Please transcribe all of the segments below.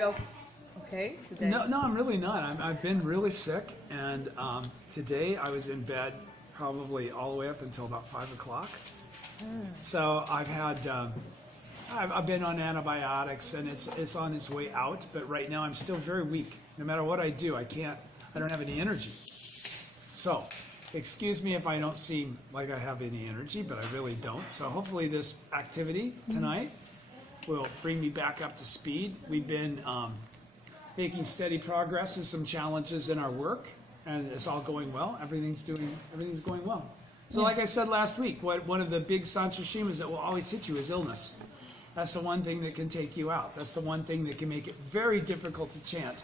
you're okay today? No, I'm really not. I've been really sick, and today I was in bed probably all the way up until about 5 o'clock. So I've had, I've been on antibiotics, and it's on its way out. But right now I'm still very weak. No matter what I do, I don't have any energy. So, excuse me if I don't seem like I have any energy, but I really don't. So hopefully this activity tonight will bring me back up to speed. We've been making steady progress and some challenges in our work, and it's all going well. Everything's going well. So like I said last week, one of the big sanchoshimas that will always hit you is illness. That's the one thing that can take you out. That's the one thing that can make it very difficult to chant.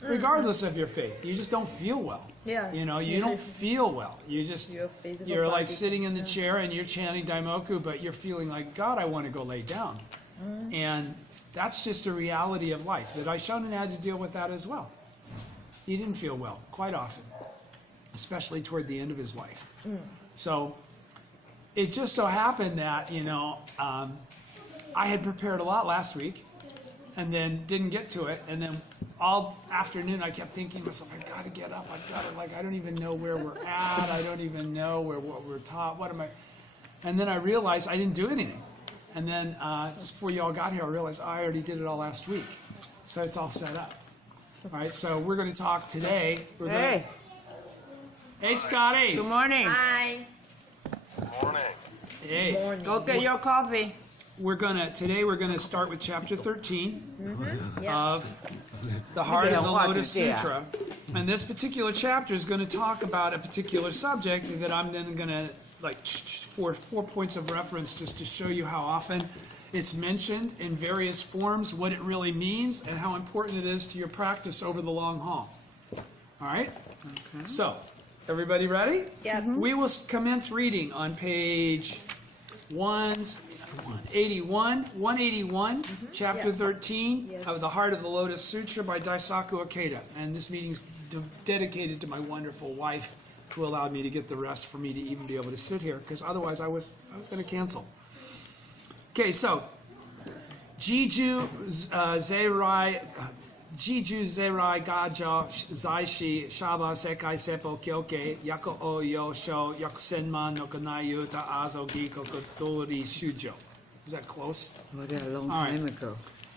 Regardless of your faith, you just don't feel well. Yeah. You know, you don't feel well. You're like sitting in the chair and you're chanting Daimoku, but you're feeling like, God, I want to go lay down. And that's just a reality of life, that Aishonin had to deal with that as well. He didn't feel well quite often, especially toward the end of his life. So it just so happened that, I had prepared a lot last week and then didn't get to it. And then all afternoon I kept thinking to myself, I got to get up. I don't even know where we're at. I don't even know what we're taught. What am I? And then I realized I didn't do anything. And then just before you all got here, I realized I already did it all last week. So it's all set up. All right, so we're going to talk today. Hey, Scotty. Good morning. Hi. Good morning. Hey. Morning. Go get your coffee. Today we're going to start with chapter 13 Yeah. of the Heart of the Lotus Sutra. And this particular chapter is going to talk about a particular subject that I'm then going to, four points of reference just to show you how often it's mentioned in various forms, what it really means, and how important it is to your practice over the long haul. All right? Okay. So, everybody ready? Yep. We will commence reading on page 181, chapter 13 of the Heart of the Lotus Sutra by Daisaku Ikeda. And this meeting's dedicated to my wonderful wife, who allowed me to get the rest for me to even be able to sit here, because otherwise I was going to cancel. Okay, so Jiju Zerai Gajo Zaishi Shaba Sekai Seppo Kyoke Yako O Yo Sho Yakusenman no Kanayu Ta Azo Giko Kotori Shujo. Is that close? Oh, that a long time ago.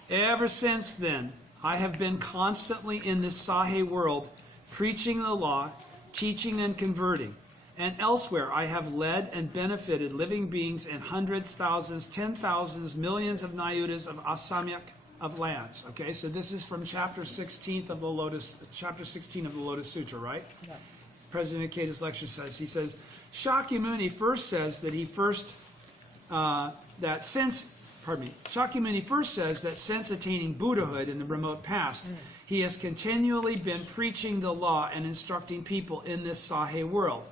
Ever since then, I have been constantly in this saha world, preaching the law, teaching and converting. And elsewhere I have led and benefited living beings in hundreds, thousands, 10,000s, millions of nayutas of asamyak of lands. Okay, so this is from chapter 16 of the Lotus Sutra, right? Yeah. President Ikeda's lecture says, he says, Shakyamuni first says that Shakyamuni first says that since attaining Buddhahood in the remote past, he has continually been preaching the law and instructing people in this saha world.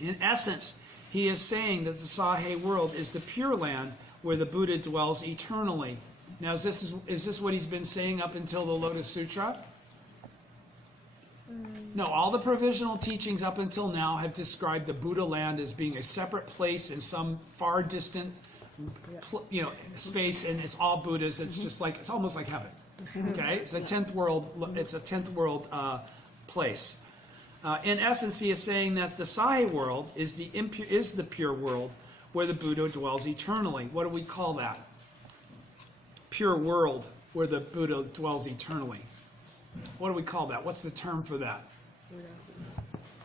In essence, he is saying that the saha world is the pure land where the Buddha dwells eternally. Now, is this what he's been saying up until the Lotus Sutra? No, all the provisional teachings up until now have described the Buddha land as being a separate place in some far distant, space, and it's all Buddhas. It's just like, it's almost like heaven. Okay, it's a 10th world. It's a 10th world place. In essence, he is saying that the saha world is the pure world where the Buddha dwells eternally. What do we call that? Pure world where the Buddha dwells eternally. What do we call that? What's the term for that?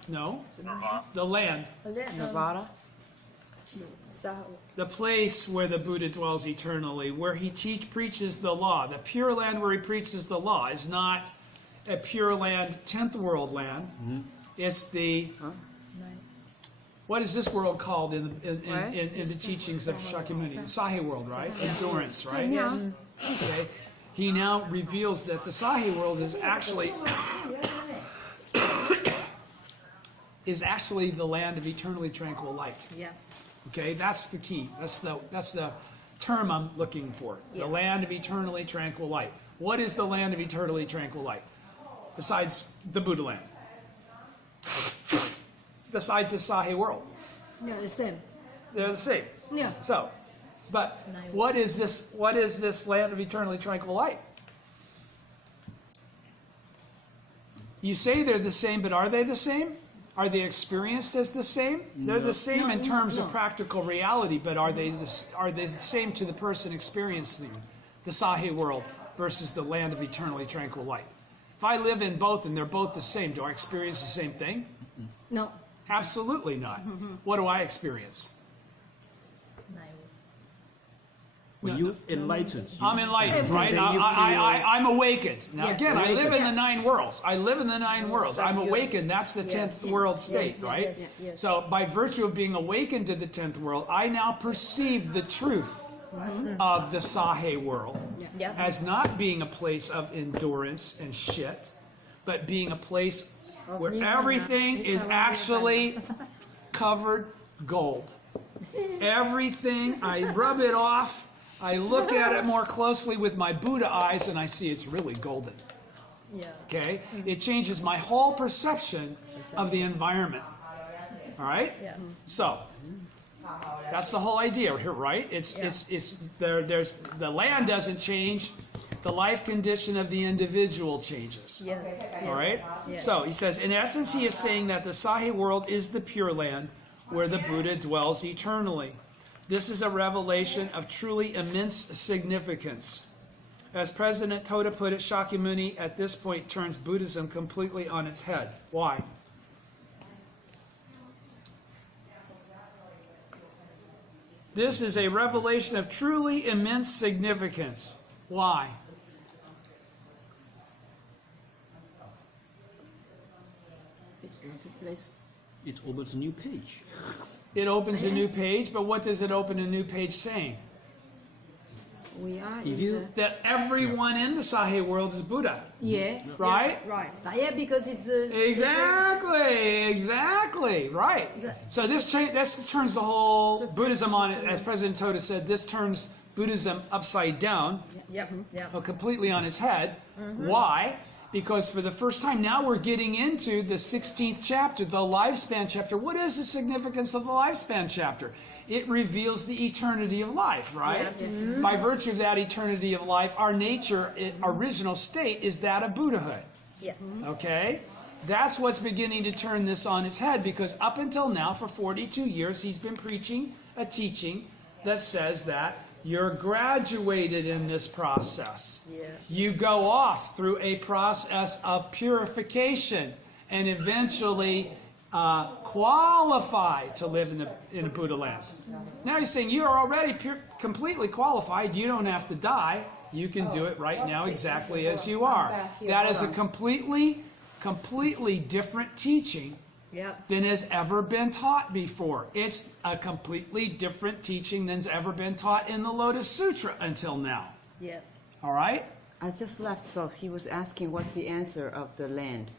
No? The land. Nevada? The place where the Buddha dwells eternally, where he preaches the law. The pure land where he preaches the law is not a pure land, 10th world land. It's the... What is this world called in the teachings of Shakyamuni? The saha world, right? Endurance, right? Yeah. Okay. He now reveals that the saha world is actually the land of eternally tranquil light. Yeah. Okay, that's the key. That's the term I'm looking for. The land of eternally tranquil light. What is the land of eternally tranquil light? Besides the Buddha land. Besides the saha world. Yeah, the same. They're the same. Yeah. So, but what is this land of eternally tranquil light? You say they're the same, but are they the same? Are they experienced as the same? They're the same in terms of practical reality, but are they the same to the person experiencing the saha world versus the land of eternally tranquil light? If I live in both and they're both the same, do I experience the same thing? No. Absolutely not. What do I experience? When you enlightened, I'm enlightened, right? Then you I'm awakened. Now, Yeah. again, I live in Yeah. the 9 worlds. I live in the 9 worlds. I'm awakened. That's the 10th world state, yes, right? yes. So, by virtue of being awakened to the 10th world, I now perceive the truth of the saha world Yeah. as not being a place of endurance and shit, but being a place where everything is actually covered gold. Everything, I rub it off, I look at it more closely with my Buddha eyes, and I see it's really golden. Yeah. Okay? It changes my whole perception of the environment. All right? Yeah. So, that's the whole idea here, right? There's the land doesn't change, the life condition of the individual changes. Yes. All right? Yes. So, he says, in essence, he is saying that the saha world is the Pure Land where the Buddha dwells eternally. This is a revelation of truly immense significance. As President Toda put it, Shakyamuni at this point turns Buddhism completely on its head. Why? This is a revelation of truly immense significance. Why? It's not a place. it opens a new page. It opens a new page, but what does it open a new page saying? We are If in you- That everyone in the saha world is Buddha. yeah. Right? Right. Yeah, because it's Exactly, right. So this turns the whole Buddhism on it, as President Toda said, this turns Buddhism upside down, Yep. Yep. completely on its head. Why? Because for the first time, now we're getting into the 16th chapter, the lifespan chapter. What is the significance of the lifespan chapter? It reveals the eternity of life, right? Yeah. By virtue of that eternity of life, our nature, original state, is that of Buddhahood. Yeah. Okay? That's what's beginning to turn this on its head, because up until now, for 42 years, he's been preaching a teaching that says that you're graduated in this process. Yeah. You go off through a process of purification and eventually qualify to live in a Buddha land. Now he's saying you are already completely qualified. You don't have to die. You can do it right now exactly as you are. That is a completely different teaching Yep. than has ever been taught before. It's a completely different teaching than's ever been taught in the Lotus Sutra until now. Yep. All right? I just left, so he was asking what's the answer of the land,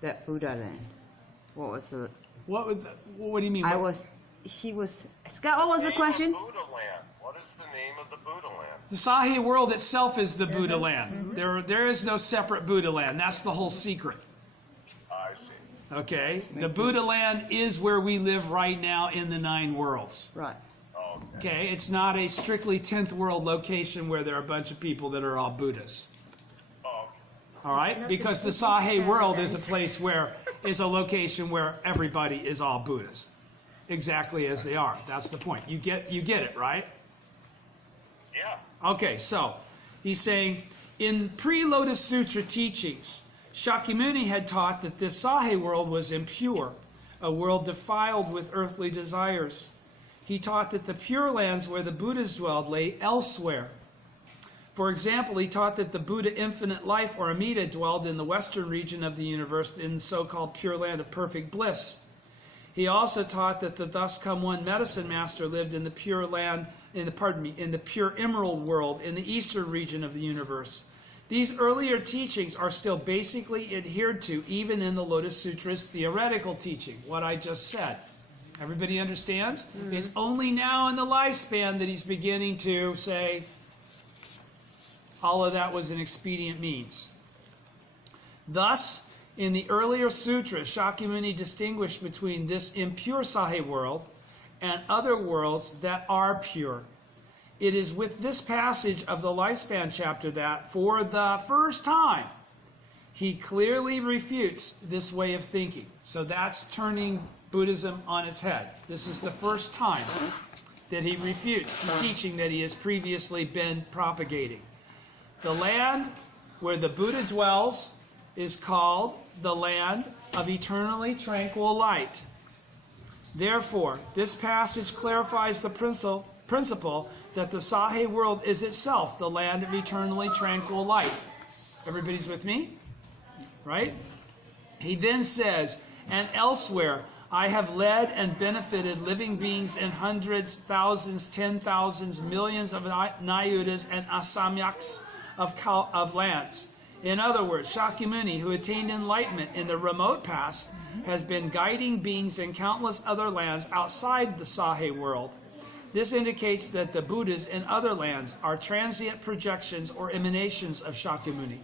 that Buddha land. What was the? What do you mean? What was the question? Buddha land. What is the name of the Buddha land? The saha world itself is the Buddha land. There is no separate Buddha land. That's the whole secret. I see. Okay? The Buddha land is where we live right now in the 9 worlds. Right. Okay? It's not a strictly 10th world location where there are a bunch of people that are all Buddhas. Oh, All right? Because the saha world is a place is a location where everybody is all Buddhas. Exactly as they are. That's the point. You get it, right? yeah. Okay, so he's saying in pre-Lotus Sutra teachings, Shakyamuni had taught that this saha world was impure, a world defiled with earthly desires. He taught that the pure lands where the Buddhas dwelled lay elsewhere. For example, he taught that the Buddha infinite life, or Amida, dwelled in the western region of the universe in the so-called pure land of perfect bliss. He also taught that the thus come one medicine master lived in the pure land, in the pure emerald world in the eastern region of the universe. These earlier teachings are still basically adhered to even in the Lotus Sutra's theoretical teaching, what I just said. Everybody understands? It's only now in the lifespan that he's beginning to say all of that was an expedient means. Thus, in the earlier sutras, Shakyamuni distinguished between this impure saha world and other worlds that are pure. It is with this passage of the lifespan chapter that, for the first time, he clearly refutes this way of thinking. So that's turning Buddhism on its head. This is the first time that he refutes the teaching that he has previously been propagating. The land where the Buddha dwells is called the land of eternally tranquil light. Therefore, this passage clarifies the principle that the saha world is itself the land of eternally tranquil light. Everybody's with me? Right? He then says, and elsewhere, I have led and benefited living beings in hundreds, thousands, 10,000s, millions of Nayudas and Asamyaks of lands. In other words, Shakyamuni, who attained enlightenment in the remote past, has been guiding beings in countless other lands outside the saha world. This indicates that the Buddhas in other lands are transient projections or emanations of Shakyamuni.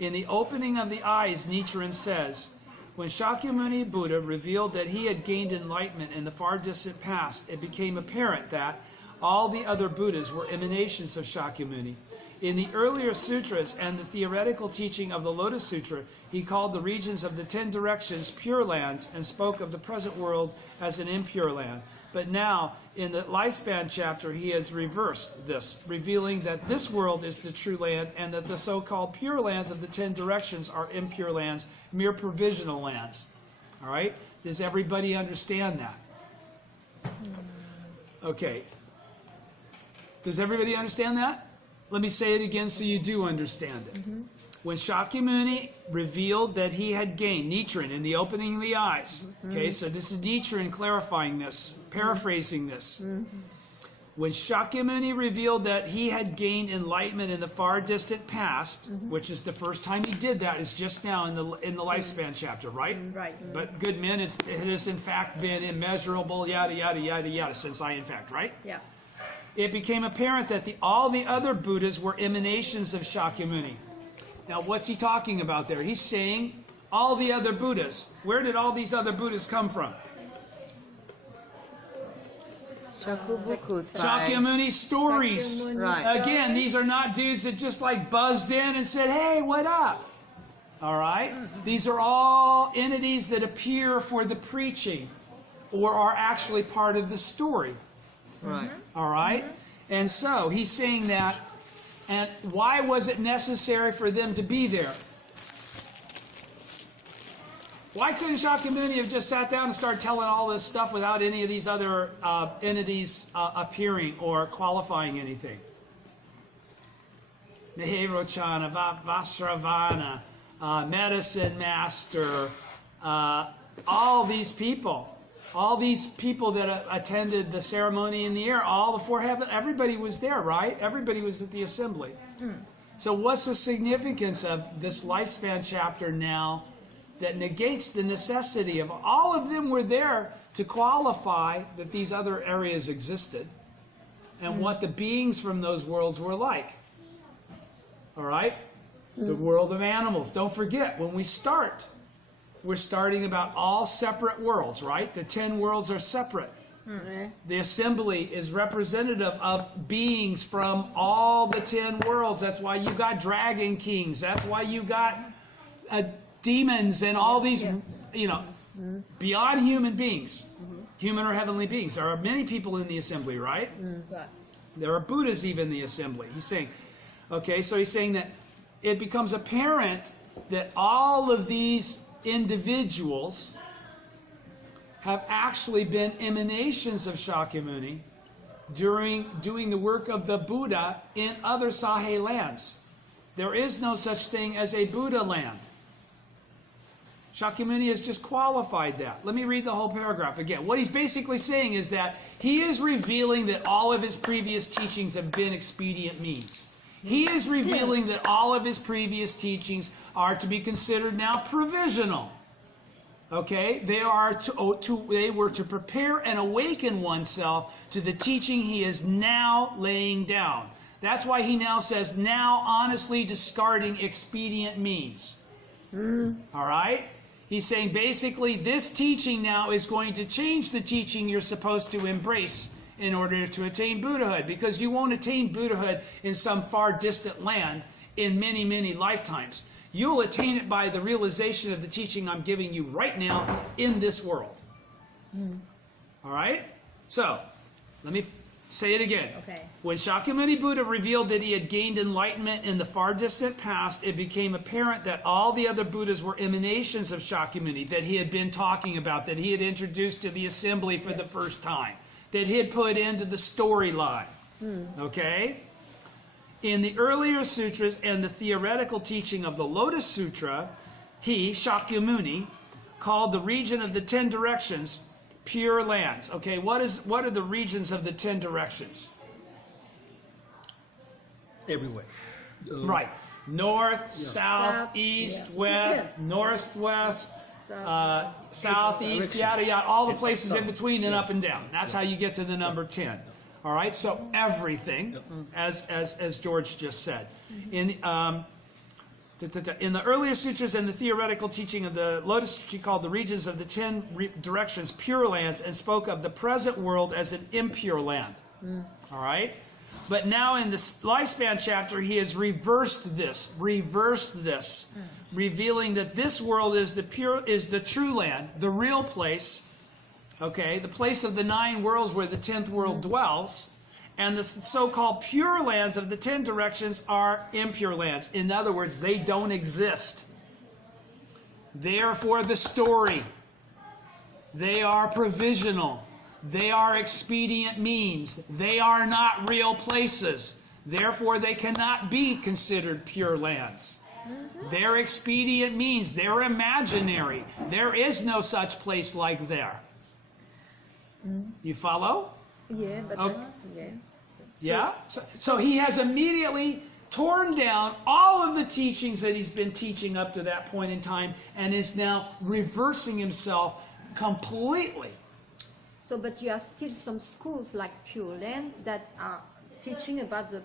In the opening of the eyes, Nichiren says, when Shakyamuni Buddha revealed that he had gained enlightenment in the far distant past, it became apparent that all the other Buddhas were emanations of Shakyamuni. In the earlier sutras and the theoretical teaching of the Lotus Sutra, he called the regions of the 10 directions pure lands and spoke of the present world as an impure land. But now, in the lifespan chapter, he has reversed this, revealing that this world is the true land and that the so-called pure lands of the 10 directions are impure lands, mere provisional lands. All right? Does everybody understand that? Okay. Does everybody understand that? Let me say it again so you do understand it. When Shakyamuni revealed that he had gained, Nichiren, in the opening of the eyes, okay, so this is Nichiren clarifying this, paraphrasing this. When Shakyamuni revealed that he had gained enlightenment in the far distant past, which is the first time he did that, is just now in the lifespan chapter, right? Right. But good men, it has in fact been immeasurable, yada, yada, yada, yada, since I in fact, right? Yeah. It became apparent that all the other Buddhas were emanations of Shakyamuni. Now, what's he talking about there? He's saying all the other Buddhas. Where did all these other Buddhas come from? Shakyamuni's stories. Shakyamuni's Right. Again, these are not dudes that just like buzzed in and said, hey, what up? All right? These are all entities that appear for the preaching or are actually part of the story. Right. All right? And so he's saying that, and why was it necessary for them to be there? Why couldn't Shakyamuni have just sat down and started telling all this stuff without any of these other entities appearing or qualifying anything? Mihirochana, Vasravana, Medicine Master, all these people that attended the ceremony in the air, all the four heaven, everybody was there, right? Everybody was at the assembly. So what's the significance of this lifespan chapter now that negates the necessity of all of them were there to qualify that these other areas existed and what the beings from those worlds were like? All right? The world of animals. Don't forget, when we start, we're starting about all separate worlds, right? The 10 worlds are separate. The assembly is representative of beings from all the 10 worlds. That's why you got dragon kings. That's why you got demons and all these, beyond human beings, human or heavenly beings. There are many people in the assembly, right? Right. There are Buddhas even in the assembly. He's saying, okay, so he's saying that it becomes apparent that all of these individuals have actually been emanations of Shakyamuni during doing the work of the Buddha in other saha lands. There is no such thing as a Buddha land. Shakyamuni has just qualified that. Let me read the whole paragraph again. What he's basically saying is that he is revealing that all of his previous teachings have been expedient means. He is revealing that all of his previous teachings are to be considered now provisional. Okay? They were to prepare and awaken oneself to the teaching he is now laying down. That's why he now says, now honestly discarding expedient means. All right? He's saying basically this teaching now is going to change the teaching you're supposed to embrace in order to attain Buddhahood, because you won't attain Buddhahood in some far distant land in many, many lifetimes. You'll attain it by the realization of the teaching I'm giving you right now in this world. All right? So, let me say it again. Okay. When Shakyamuni Buddha revealed that he had gained enlightenment in the far distant past, it became apparent that all the other Buddhas were emanations of Shakyamuni that he had been talking about, that he had introduced to the assembly for the first time, that he had put into the storyline. Okay? In the earlier sutras and the theoretical teaching of the Lotus Sutra, he, Shakyamuni, called the region of the 10 directions Pure Lands. Okay, what are the regions of the 10 directions? Everywhere. Right. North, south, South, east, yeah. west, northwest, southeast, Direction. yada yada, all the places in between and up and down. That's how you get to the number 10. All right, so everything, as George just said. In the earlier sutras and the theoretical teaching of the Lotus Sutra, he called the regions of the 10 directions pure lands and spoke of the present world as an impure land. All right? But now in the lifespan chapter, he has reversed this, revealing that this world is the true land, the real place, okay, the place of the 9 worlds where the 10th world dwells, and the so-called pure lands of the 10 directions are impure lands. In other words, they don't exist. They are for the story. They are provisional. They are expedient means. They are not real places. Therefore, they cannot be considered pure lands. They're expedient means. They're imaginary. There is no such place like there. You follow? Yeah, but Okay. that's, yeah. Yeah? So he has immediately torn down all of the teachings that he's been teaching up to that point in time and is now reversing himself completely. So, but you have still some schools like Pure Land that are teaching about the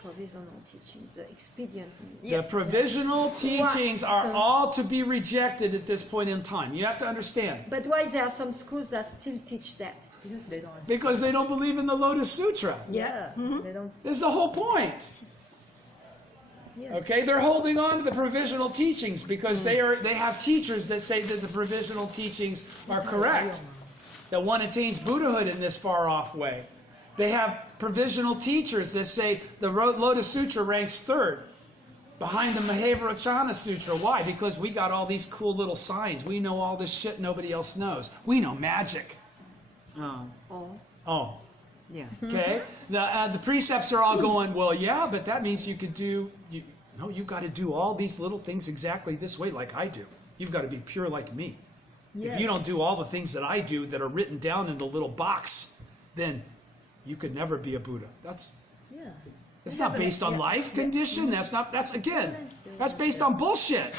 provisional teachings, the expedient. The provisional teachings are So- all to be rejected at this point in time. You have to understand. But why there are some schools that still teach that? Because they don't. Because they don't believe in the Lotus Sutra. Yeah, they don't. This is the whole point. Yes. Okay, they're holding on to the provisional teachings because they have teachers that say that the provisional teachings are correct. That one attains Buddhahood in this far off way. They have provisional teachers that say the Lotus Sutra ranks 3rd behind the Mahavajrana Sutra. Why? Because we got all these cool little signs. We know all this shit nobody else knows. We know magic. Oh. Yeah. Okay? The precepts are all going, well, yeah, but that means you could do... you've got to do all these little things exactly this way like I do. You've got to be pure like me. Yes. If you don't do all the things that I do that are written down in the little box, then you could never be a Buddha. That's not based on life condition. That's based on bullshit.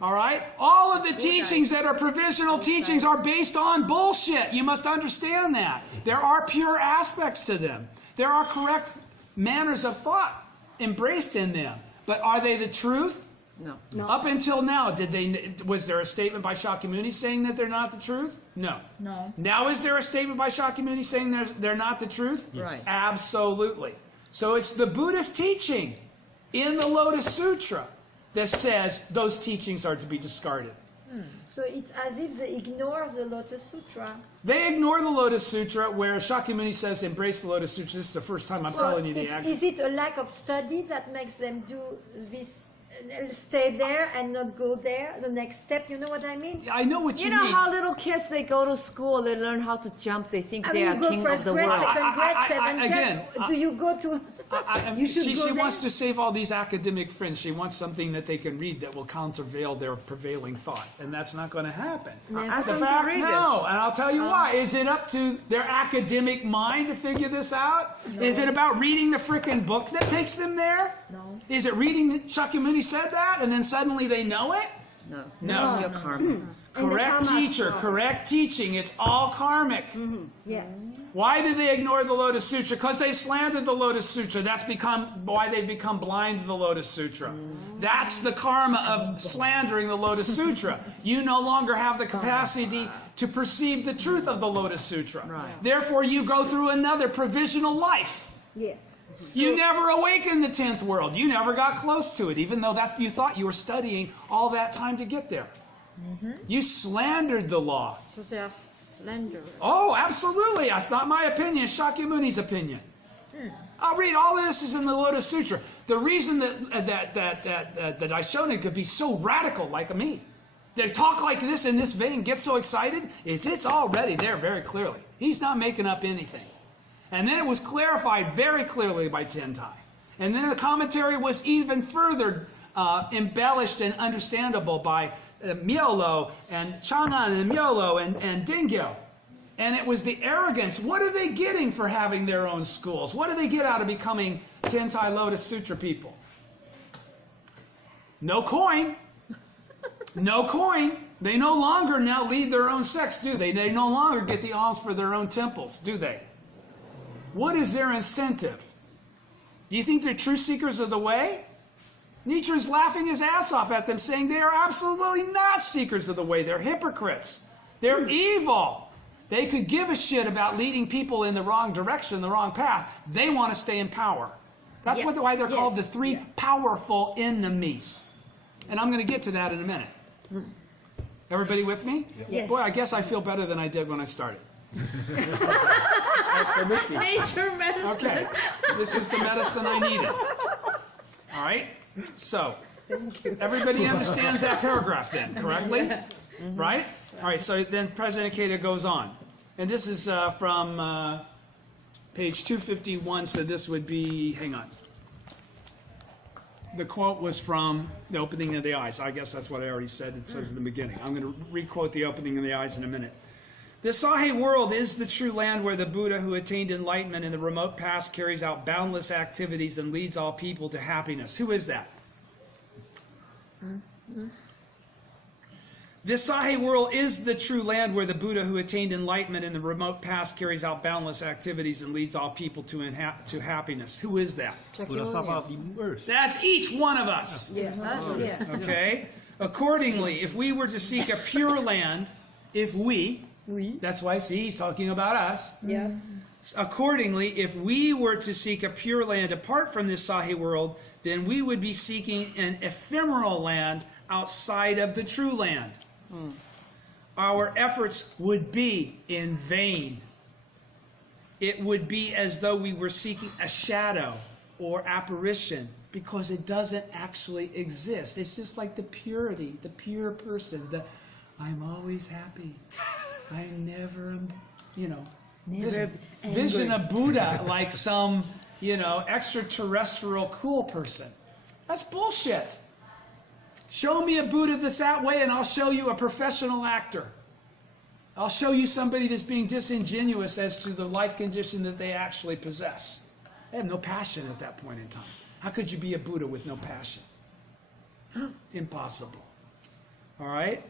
All right? All of the teachings that are provisional teachings are based on bullshit. You must understand that. There are pure aspects to them. There are correct manners of thought embraced in them. But are they the truth? No. Up until now, was there a statement by Shakyamuni saying that they're not the truth? No. No. Now is there a statement by Shakyamuni saying they're not the truth? Yes. Right. Absolutely. So it's the Buddhist teaching in the Lotus Sutra that says those teachings are to be discarded. So it's as if they ignore the Lotus Sutra. They ignore the Lotus Sutra, where Shakyamuni says, embrace the Lotus Sutra. This is the first time I'm telling you the action. Is it a lack of study that makes them do this, stay there and not go there, the next step? You know what I mean? I know what you You know mean. how little kids, they go to school, they learn how to jump, they think I they mean, are you go king of first the grade, world. second grade, seventh grade. again, Do you go to... You should she go there. wants to save all these academic friends. She wants something that they can read that will countervail their prevailing thought, and that's not going to happen. Ask The them to fact, read no, this. and I'll tell you why. Is it up to their academic mind to figure this out? No. Is it about reading the frickin' book that takes them there? No. Is it reading Shakyamuni said that, and then suddenly they know it? No. No. It's your karma. Correct karma teacher, flow. correct teaching. It's all karmic. Yeah. Why do they ignore the Lotus Sutra? Because they slandered the Lotus Sutra. That's why they've become blind to the Lotus Sutra. That's the karma of slandering the Lotus Sutra. You no longer have the capacity to perceive the truth of the Lotus Sutra. Right. Therefore, you go through another provisional life. Yes. You never awakened the 10th world. You never got close to it, even though you thought you were studying all that time to get there. You slandered the law. So they are slanderers. Oh, absolutely. That's not my opinion. It's Shakyamuni's opinion. I'll read all of this is in the Lotus Sutra. The reason that Daishonin could be so radical like me, they talk like this in this vein, get so excited, it's already there very clearly. He's not making up anything. And then it was clarified very clearly by Tentai. And then the commentary was even further embellished and understandable by Myolo and Changan and Myolo and Dingyo. And it was the arrogance. What are they getting for having their own schools? What do they get out of becoming Tentai Lotus Sutra people? No coin. No coin. They no longer now lead their own sects, do they? They no longer get the alms for their own temples, do they? What is their incentive? Do you think they're true seekers of the way? Nietzsche is laughing his ass off at them, saying they are absolutely not seekers of the way. They're hypocrites. They're evil. They could give a shit about leading people in the wrong direction, the wrong path. They want to stay in power. That's why they're called the three powerful enemies. And I'm going to get to that in a minute. Everybody with me? Yes. Boy, I guess I feel better than I did when I started. Nature medicine. Okay, this is the medicine I needed. All right, so everybody understands that paragraph then, correctly? Yes. Right? All right, so then President Ikeda goes on. And this is from page 251, so this would be, hang on. The quote was from the opening of the eyes. I guess that's what I already said. It says in the beginning. I'm going to re-quote the opening of the eyes in a minute. The saha world is the true land where the Buddha who attained enlightenment in the remote past carries out boundless activities and leads all people to happiness. Who is that? This saha world is the true land where the Buddha who attained enlightenment in the remote past carries out boundless activities and leads all people to happiness. Who is that? Bodhisattva of even worse. That's each one of us. Yes. Yeah. Okay? Accordingly, if we were to seek a pure land, that's why, see, he's talking about us. Yeah. Accordingly, if we were to seek a pure land apart from this saha world, then we would be seeking an ephemeral land outside of the true land. Our efforts would be in vain. It would be as though we were seeking a shadow or apparition because it doesn't actually exist. It's just like the purity, the pure person, I'm always happy. I'm never, this vision of Buddha like some, extraterrestrial cool person. That's bullshit. Show me a Buddha that's that way and I'll show you a professional actor. I'll show you somebody that's being disingenuous as to the life condition that they actually possess. They have no passion at that point in time. How could you be a Buddha with no passion? Impossible. All right?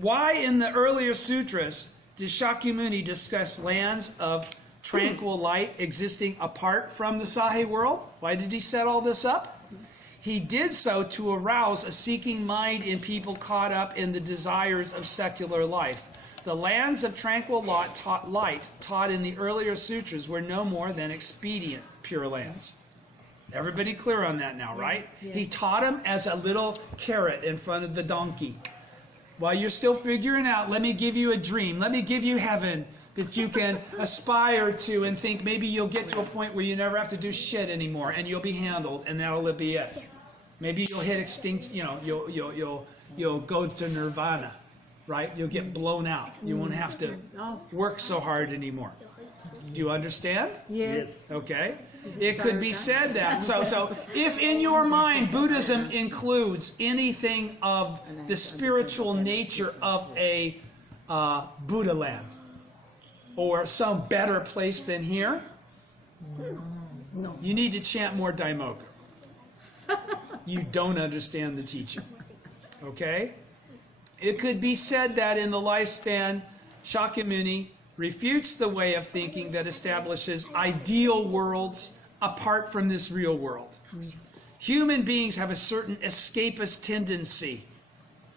Why in the earlier sutras did Shakyamuni discuss lands of tranquil light existing apart from the saha world? Why did he set all this up? He did so to arouse a seeking mind in people caught up in the desires of secular life. The lands of tranquil light taught in the earlier sutras were no more than expedient pure lands. Everybody clear on that now, right? Yes. He taught them as a little carrot in front of the donkey. While you're still figuring out, let me give you a dream. Let me give you heaven that you can aspire to and think maybe you'll get to a point where you never have to do shit anymore and you'll be handled and that'll be it. Maybe you'll hit extinct, you'll go to nirvana, right? You'll get blown out. You won't have to work so hard anymore. Do you understand? Yes. Okay. It could be said that. So if in your mind Buddhism includes anything of the spiritual nature of a Buddha land or some better place than here, you need to chant more Daimoku. You don't understand the teaching. Okay? It could be said that in the lifespan, Shakyamuni refutes the way of thinking that establishes ideal worlds apart from this real world. Human beings have a certain escapist tendency.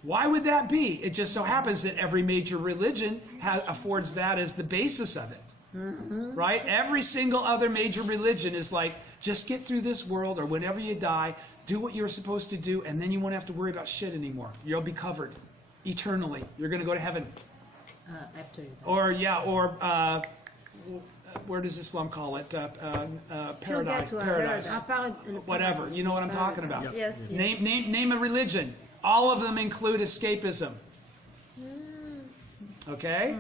Why would that be? It just so happens that every major religion affords that as the basis of it. Right? Every single other major religion is like, just get through this world, or whenever you die, do what you're supposed to do, and then you won't have to worry about shit anymore. You'll be covered eternally. You're going to go to heaven. After you die. Or where does Islam call it? Paradise. Paradise. Whatever. You know what I'm talking about. Yes. Name a religion. All of them include escapism. Okay?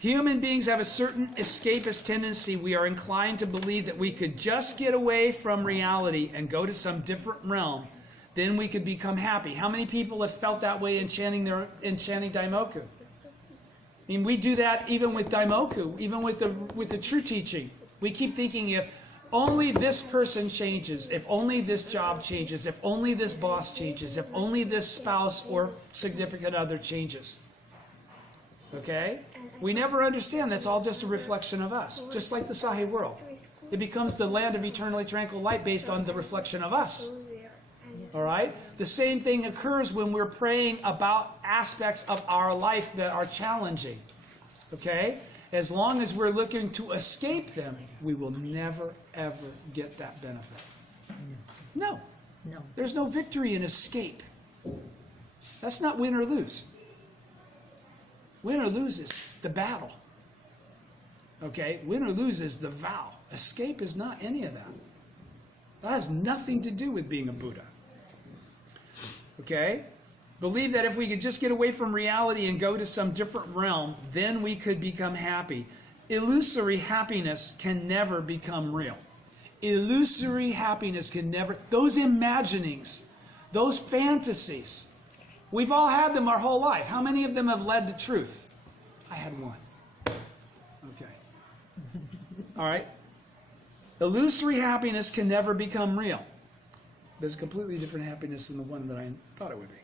Human beings have a certain escapist tendency. We are inclined to believe that we could just get away from reality and go to some different realm. Then we could become happy. How many people have felt that way in chanting Daimoku? I mean, we do that even with Daimoku, even with the true teaching. We keep thinking, if only this person changes, if only this job changes, if only this boss changes, if only this spouse or significant other changes. Okay? We never understand that's all just a reflection of us, just like the Saha world. It becomes the land of eternally tranquil light based on the reflection of us. All right? The same thing occurs when we're praying about aspects of our life that are challenging. Okay? As long as we're looking to escape them, we will never, ever get that benefit. No. No. There's no victory in escape. That's not win or lose. Win or lose is the battle. Okay? Win or lose is the vow. Escape is not any of that. That has nothing to do with being a Buddha. Okay? Believe that if we could just get away from reality and go to some different realm, then we could become happy. Illusory happiness can never become real. Illusory happiness can never... Those imaginings, those fantasies, we've all had them our whole life. How many of them have led to truth? I had one. Okay. All right. Illusory happiness can never become real. There's a completely different happiness than the one that I thought it would be.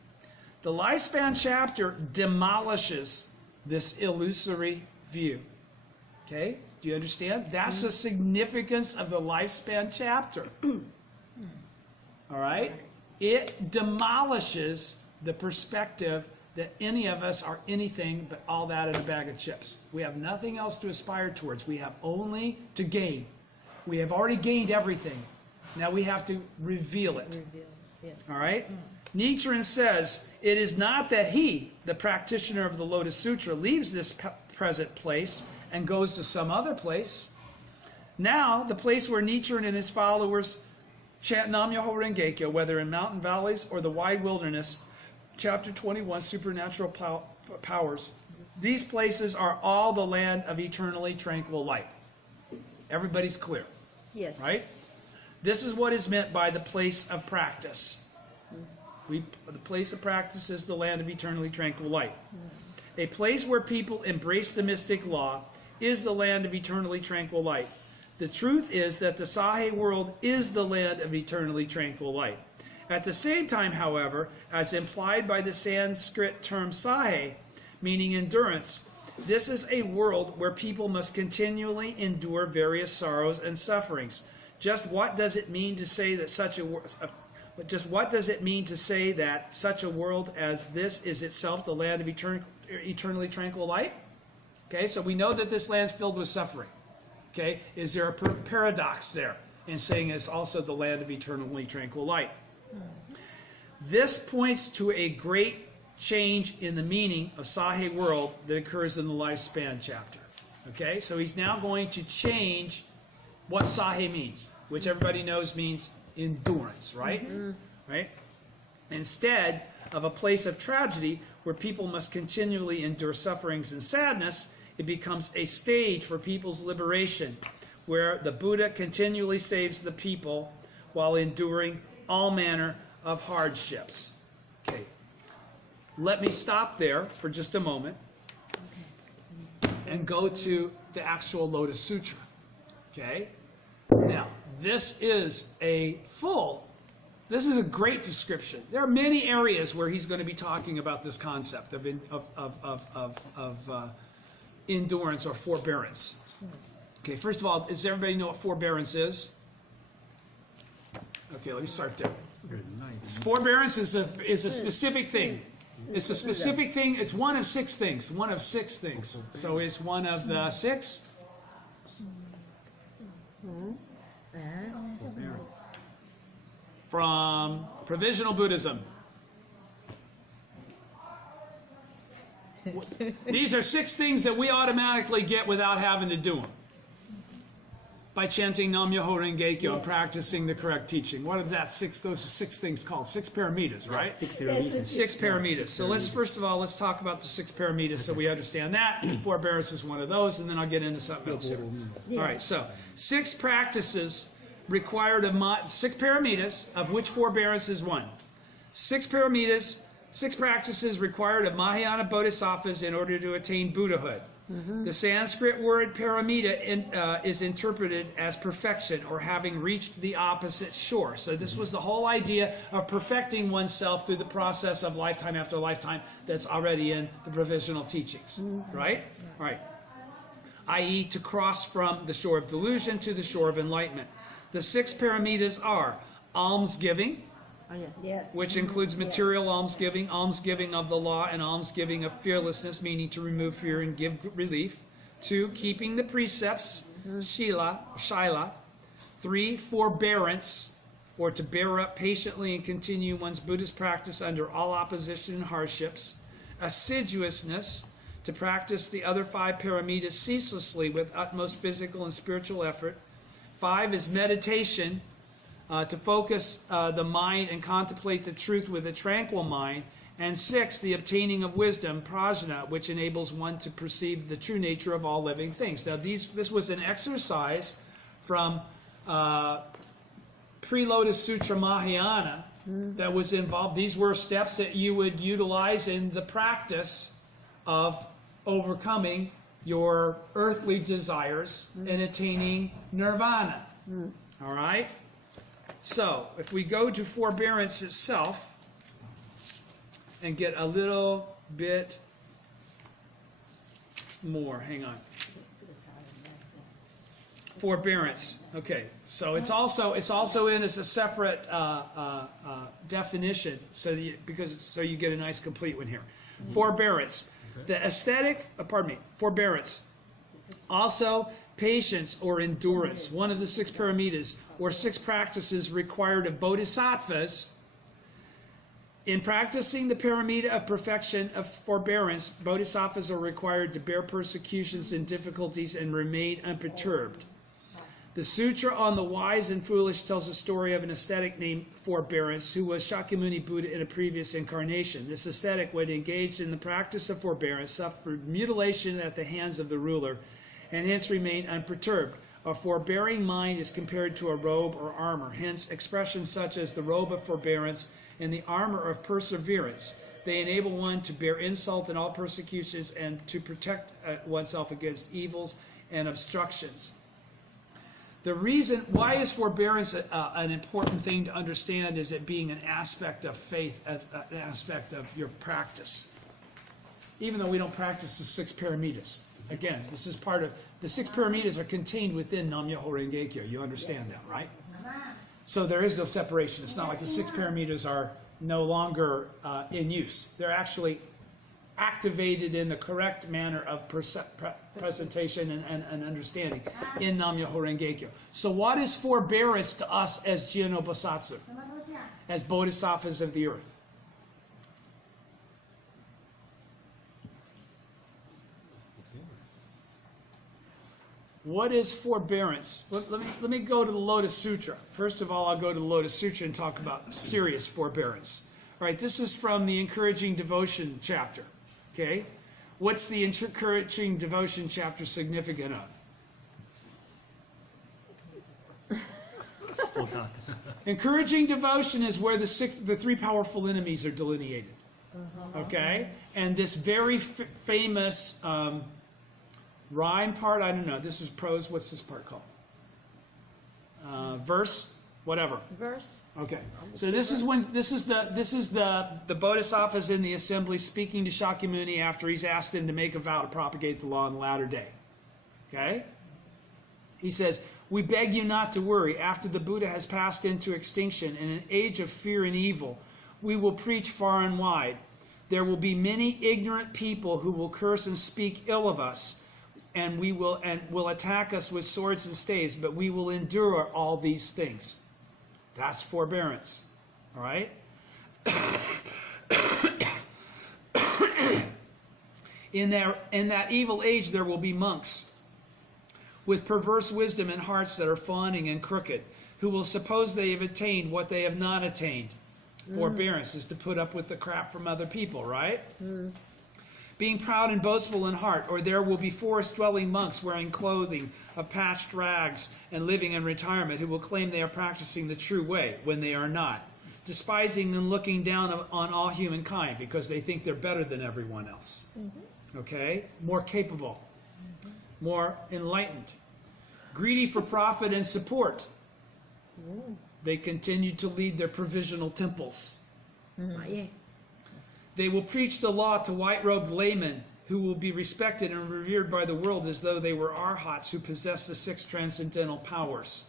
The lifespan chapter demolishes this illusory view. Okay? Do you understand? That's the significance of the lifespan chapter. All right? It demolishes the perspective that any of us are anything but all that in a bag of chips. We have nothing else to aspire towards. We have only to gain. We have already gained everything. Now we have to reveal it. All right? Nichiren says, it is not that he, the practitioner of the Lotus Sutra, leaves this present place and goes to some other place. Now, the place where Nichiren and his followers chant Nam-myoho Renge-kyo, whether in mountain valleys or the wide wilderness, chapter 21, supernatural powers, these places are all the land of eternally tranquil light. Everybody's clear. Yes. Right? This is what is meant by the place of practice. The place of practice is the land of eternally tranquil light. A place where people embrace the mystic law is the land of eternally tranquil light. The truth is that the Saha world is the land of eternally tranquil light. At the same time, however, as implied by the Sanskrit term saha, meaning endurance, this is a world where people must continually endure various sorrows and sufferings. Just what does it mean to say that such a world as this is itself the land of eternally tranquil light? Okay, so we know that this land is filled with suffering. Okay, is there a paradox there in saying it's also the land of eternally tranquil light? This points to a great change in the meaning of Saha world that occurs in the lifespan chapter. Okay, so he's now going to change what Saha means, which everybody knows means endurance, right? Right? Instead of a place of tragedy where people must continually endure sufferings and sadness, it becomes a stage for people's liberation, where the Buddha continually saves the people while enduring all manner of hardships. Okay. Let me stop there for just a moment and go to the actual Lotus Sutra. Okay? Now, this is a great description. There are many areas where he's going to be talking about this concept of endurance or forbearance. Okay, first of all, does everybody know what forbearance is? Okay, let me start there. Forbearance is a specific thing. It's a specific thing. It's one of 6 things. One of 6 things. So it's one of the 6. from provisional Buddhism. These are 6 things that we automatically get without having to do them. By chanting Nam Myoho Renge Kyo and practicing the correct teaching. What is that? Those are 6 things called 6 paramitas, right? 6 paramitas. 6 paramitas. So let's first of all, let's talk about the 6 paramitas so we understand that. Forbearance is one of those, and then I'll get into something else here. All right, so 6 practices required of 6 paramitas, of which forbearance is one. 6 paramitas, 6 practices required of Mahayana Bodhisattvas in order to attain Buddhahood. The Sanskrit word paramita is interpreted as perfection or having reached the opposite shore. So this was the whole idea of perfecting oneself through the process of lifetime after lifetime that's already in the provisional teachings, right? All right. I.e. to cross from the shore of delusion to the shore of enlightenment. The 6 paramitas are almsgiving, which includes material almsgiving, almsgiving of the law, and almsgiving of fearlessness, meaning to remove fear and give relief. 2, keeping the precepts, shila. 3, forbearance, or to bear up patiently and continue one's Buddhist practice under all opposition and hardships. Assiduousness, to practice the other 5 paramitas ceaselessly with utmost physical and spiritual effort. 5 is meditation, to focus the mind and contemplate the truth with a tranquil mind. And 6, the obtaining of wisdom, prajna, which enables one to perceive the true nature of all living things. Now, this was an exercise from pre-Lotus Sutra Mahayana that was involved. These were steps that you would utilize in the practice of overcoming your earthly desires and attaining nirvana. All right? So, if we go to forbearance itself and get a little bit more, hang on. Forbearance. Okay, so it's also in as a separate definition, so you get a nice complete one here. Forbearance. The aesthetic, forbearance. Also, patience or endurance, one of the 6 paramitas or 6 practices required of bodhisattvas. In practicing the paramita of perfection of forbearance, bodhisattvas are required to bear persecutions and difficulties and remain unperturbed. The Sutra on the Wise and Foolish tells a story of an ascetic named Forbearance who was Shakyamuni Buddha in a previous incarnation. This ascetic, when engaged in the practice of forbearance, suffered mutilation at the hands of the ruler and hence remained unperturbed. A forbearing mind is compared to a robe or armor. Hence, expressions such as the robe of forbearance and the armor of perseverance. They enable one to bear insult in all persecutions and to protect oneself against evils and obstructions. The reason, why is forbearance an important thing to understand is it being an aspect of faith, an aspect of your practice. Even though we don't practice the 6 paramitas. Again, this is part of, the 6 paramitas are contained within Nam Myoho Renge Kyo. You understand that, right? So there is no separation. It's not like the 6 paramitas are no longer in use. They're actually activated in the correct manner of presentation and understanding in Nam Myoho Renge Kyo. So what is forbearance to us as Jino Bosatsu, as bodhisattvas of the earth? What is forbearance? Let me go to the Lotus Sutra. First of all, I'll go to the Lotus Sutra and talk about serious forbearance. All right, this is from the Encouraging Devotion chapter. Okay? What's the Encouraging Devotion chapter significant of? Encouraging devotion is where the 3 powerful enemies are delineated. Okay? And this very famous rhyme part, I don't know. This is prose. What's this part called? Verse? Whatever. Verse. Okay. So this is the bodhisattvas in the assembly speaking to Shakyamuni after he's asked him to make a vow to propagate the law in the latter day. Okay? He says, "We beg you not to worry. After the Buddha has passed into extinction in an age of fear and evil, we will preach far and wide. There will be many ignorant people who will curse and speak ill of us, and will attack us with swords and staves, but we will endure all these things." That's forbearance. All right? In that evil age, there will be monks with perverse wisdom and hearts that are fawning and crooked, who will suppose they have attained what they have not attained. Forbearance is to put up with the crap from other people, right? Being proud and boastful in heart, or there will be forest-dwelling monks wearing clothing of patched rags and living in retirement, who will claim they are practicing the true way when they are not, despising and looking down on all humankind because they think they're better than everyone else. Okay? More capable, more enlightened, greedy for profit and support. They continue to lead their provisional temples. Yeah. They will preach the law to white-robed laymen who will be respected and revered by the world as though they were arhats who possess the 6 transcendental powers.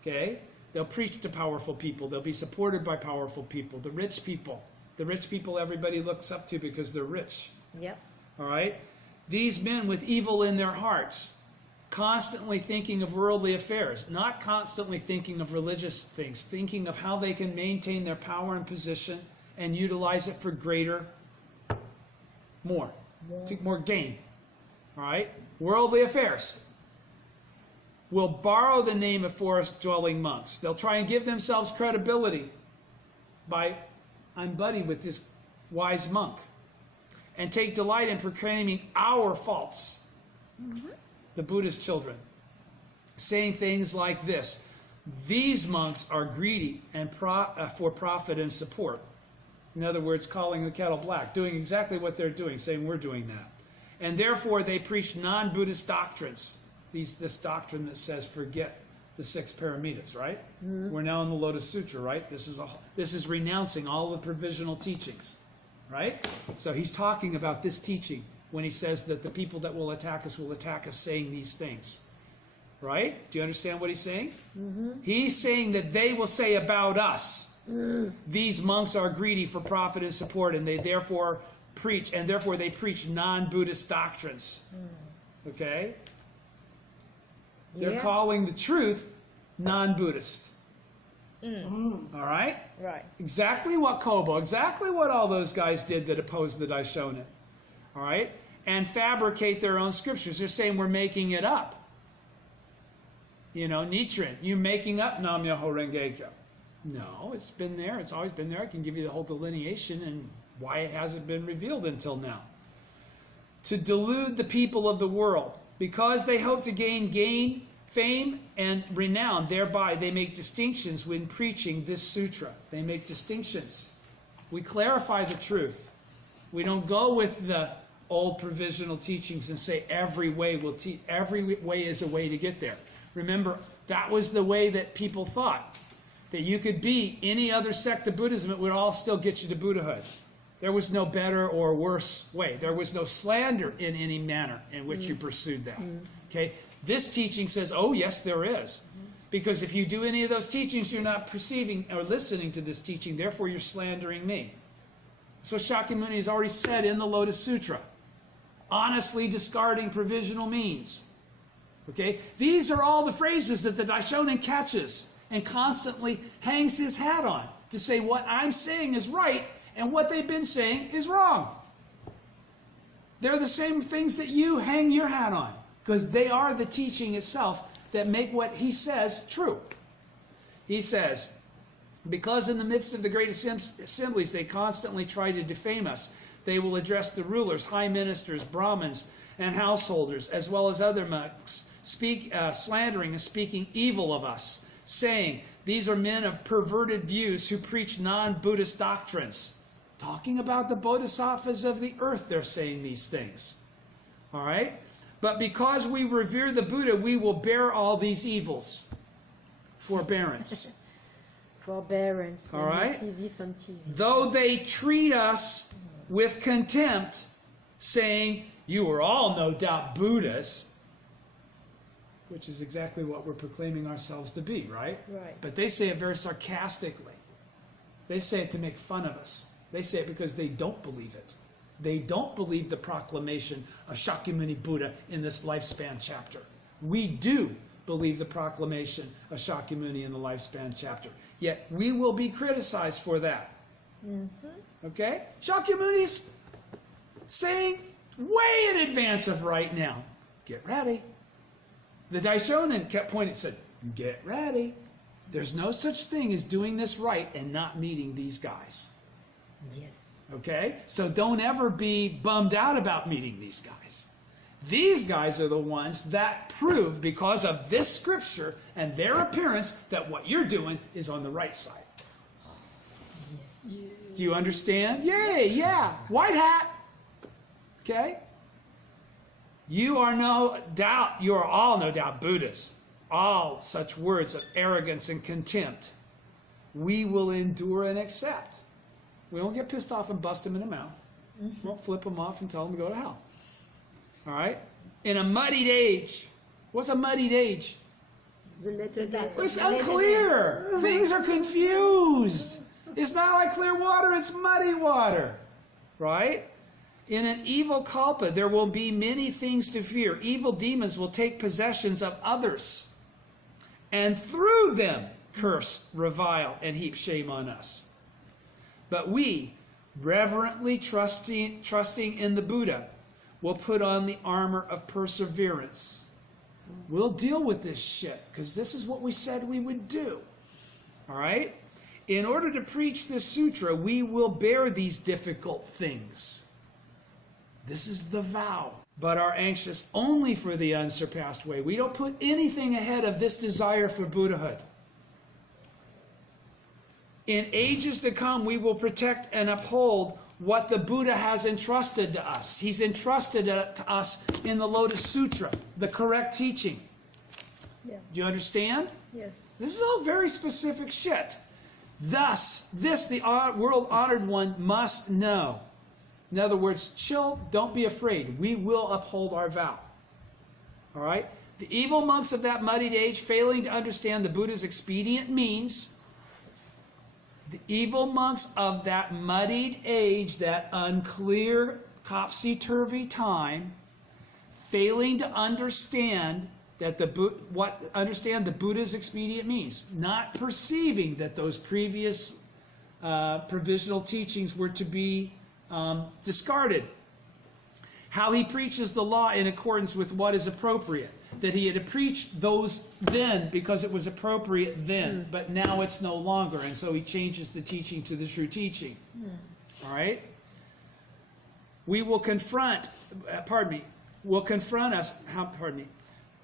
Okay? They'll preach to powerful people. They'll be supported by powerful people. The rich people. The rich people everybody looks up to because they're rich. Yep. All right? These men with evil in their hearts, constantly thinking of worldly affairs, not constantly thinking of religious things, thinking of how they can maintain their power and position and utilize it for more gain. All right? Worldly affairs will borrow the name of forest-dwelling monks. They'll try and give themselves credibility by, I'm buddy with this wise monk, and take delight in proclaiming our faults, the Buddhist children, saying things like this: these monks are greedy and for profit and support. In other words, calling the kettle black, doing exactly what they're doing, saying we're doing that. And therefore they preach non-Buddhist doctrines. This doctrine that says forget the 6 paramitas, right? We're now in the Lotus Sutra, right? This is renouncing all the provisional teachings, right? So he's talking about this teaching when he says that the people that will attack us saying these things. Right? Do you understand what he's saying? He's saying that they will say about us, these monks are greedy for profit and support, and they therefore preach non-Buddhist doctrines. Okay? They're calling the truth non-Buddhist. All right? Right. Exactly what Kobo, exactly what all those guys did that opposed the Daishonin. All right? And fabricate their own scriptures. They're saying we're making it up. You know, Nichiren, you're making up Nam Myoho Renge Kyo. No, it's been there. It's always been there. I can give you the whole delineation and why it hasn't been revealed until now. To delude the people of the world, because they hope to gain fame and renown. Thereby, they make distinctions when preaching this sutra. They make distinctions. We clarify the truth. We don't go with the old provisional teachings and say every way is a way to get there. Remember, that was the way that people thought. That you could be any other sect of Buddhism, it would all still get you to Buddhahood. There was no better or worse way. There was no slander in any manner in which you pursued that. Okay? This teaching says, oh yes, there is. Because if you do any of those teachings, you're not perceiving or listening to this teaching, therefore you're slandering me. That's what Shakyamuni has already said in the Lotus Sutra. Honestly discarding provisional means. Okay? These are all the phrases that the Daishonin catches and constantly hangs his hat on to say what I'm saying is right and what they've been saying is wrong. They're the same things that you hang your hat on because they are the teaching itself that make what he says true. He says, because in the midst of the great assemblies they constantly try to defame us, they will address the rulers, high ministers, Brahmins, and householders, as well as other monks, slandering and speaking evil of us, saying, these are men of perverted views who preach non-Buddhist doctrines. Talking about the bodhisattvas of the earth, they're saying these things. All right? But because we revere the Buddha, we will bear all these evils. Forbearance. Forbearance. All right? See this on TV. Though they treat us with contempt, saying, you are all no doubt Buddhas, which is exactly what we're proclaiming ourselves to be, right? Right. But they say it very sarcastically. They say it to make fun of us. They say it because they don't believe it. They don't believe the proclamation of Shakyamuni Buddha in this lifespan chapter. We do believe the proclamation of Shakyamuni in the lifespan chapter. Yet we will be criticized for that. Okay? Shakyamuni's saying way in advance of right now, get ready. The Daishonin kept pointing and said, get ready. There's no such thing as doing this right and not meeting these guys. Yes. Okay? So don't ever be bummed out about meeting these guys. These guys are the ones that prove, because of this scripture and their appearance, that what you're doing is on the right side. Yes. Do you understand? Yay, yeah. White hat. Okay? You are all no doubt Buddhists. All such words of arrogance and contempt we will endure and accept. We don't get pissed off and bust them in the mouth. We won't flip them off and tell them to go to hell. All right? In a muddied age. What's a muddied age? It's unclear. Things are confused. It's not like clear water, it's muddy water. Right? In an evil kalpa, there will be many things to fear. Evil demons will take possessions of others, and through them curse, revile, and heap shame on us. But we, reverently trusting in the Buddha, will put on the armor of perseverance. We'll deal with this shit, because this is what we said we would do. All right? In order to preach this sutra, we will bear these difficult things. This is the vow. But are anxious only for the unsurpassed way. We don't put anything ahead of this desire for Buddhahood. In ages to come, we will protect and uphold what the Buddha has entrusted to us. He's entrusted it to us in the Lotus Sutra, the correct teaching. Yeah. Do you understand? Yes. This is all very specific shit. Thus, the world-honored one must know. In other words, chill, don't be afraid. We will uphold our vow. All right? The evil monks of that muddied age, failing to understand the Buddha's expedient means, the evil monks of that muddied age, that unclear, topsy-turvy time, failing to understand that the Buddha's expedient means, not perceiving that those previous provisional teachings were to be discarded. How he preaches the law in accordance with what is appropriate. That he had preached those then because it was appropriate then, but now it's no longer, and so he changes the teaching to the true teaching. All right? We will confront,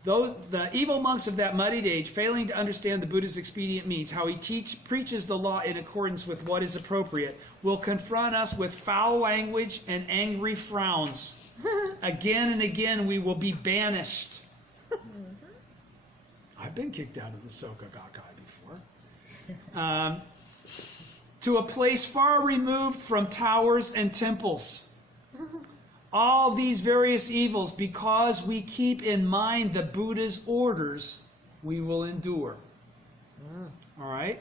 Those, the evil monks of that muddied age, failing to understand the Buddha's expedient means, how he preaches the law in accordance with what is appropriate, will confront us with foul language and angry frowns. Again and again we will be banished. I've been kicked out of the Soka Gakkai before. To a place far removed from towers and temples. All these various evils, because we keep in mind the Buddha's orders, we will endure. All right?